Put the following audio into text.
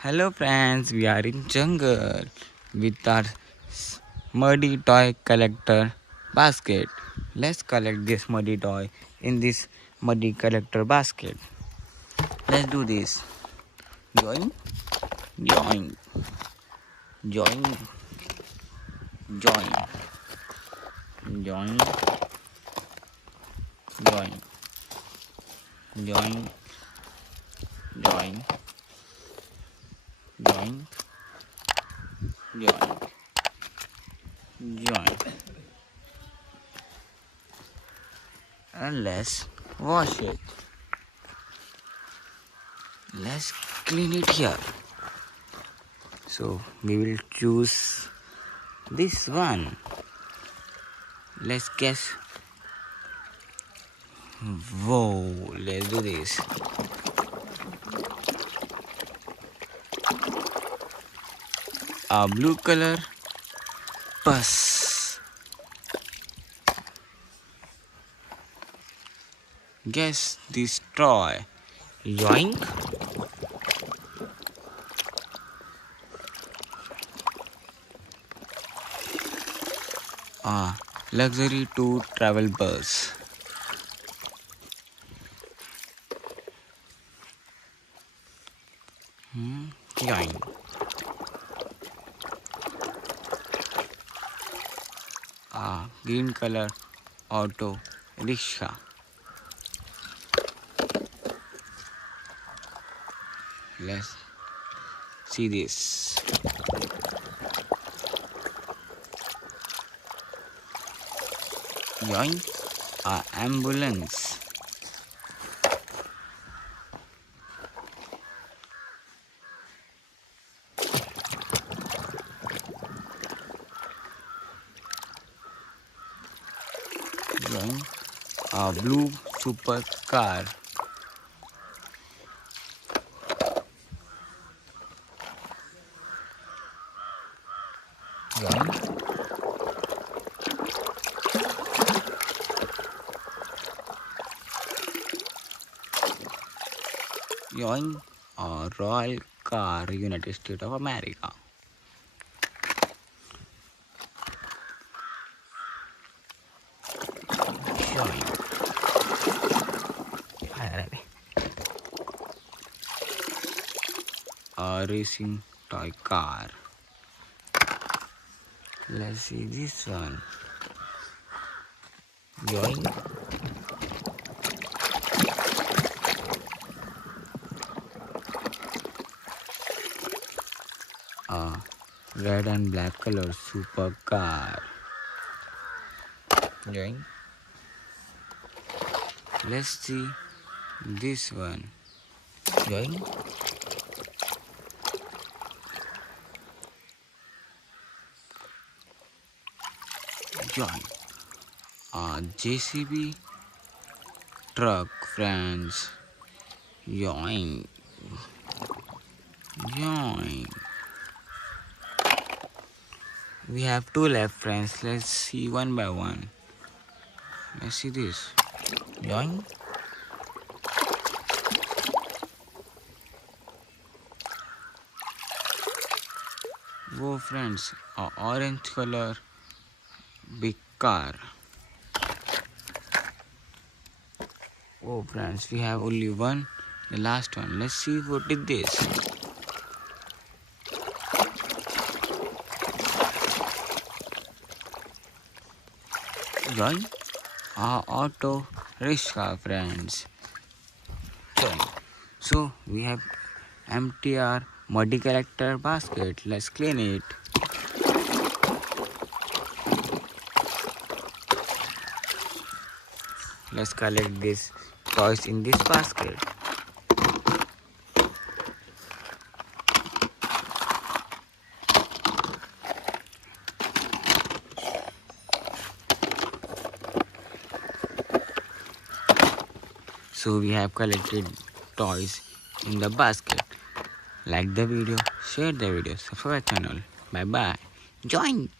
Hello friends, we are in jungle with our muddy toy collector basket. Let's collect this muddy toy in this muddy collector basket. Let's do this. Join, join, join, join, join, join, join, join, join, join, join. And let's wash it. Let's clean it here. So we will choose this one. Let's guess. Whoa, let's do this. A blue color bus. Guess this toy. Yoink. A luxury tour travel bus. Yoink. A green color auto rickshaw. Let's see this. Yoink. A ambulance. Yoink. A blue super car. Yoink. Yoink. A royal car, United States of America. Yoink. A racing toy car. Let's see this one. Yoink. A red and black color super car. Yoink. Let's see this one. Yoink. Yoink. A JCB truck, friends. Yoink. Yoink. We have two left, friends. Let's see one by one. Let's see this. Yoink. Whoa, friends. A orange color big car. Oh, friends, we have only one. The last one. Let's see what is this. Join our auto rickshaw, friends. Join. So we have empty our muddy collector basket. Let's clean it. Let's collect these toys in this basket. So we have collected toys in the basket. Like the video, share the video, subscribe channel. Bye bye. Join.